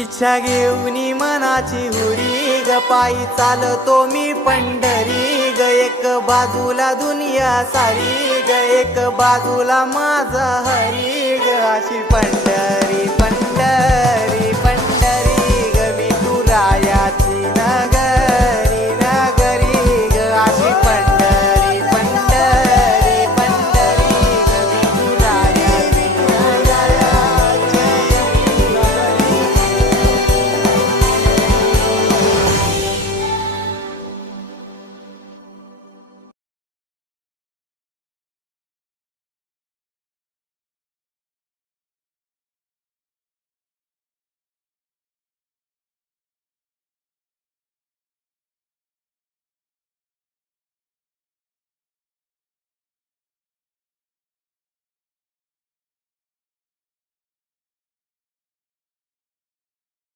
इच्छा घेऊनी मनाची हुरी ग पायी चालतो मी पंढरी ग एक बाजूला दुनिया सारी ग एक बाजूला माझा हरी ग अशी पंढरी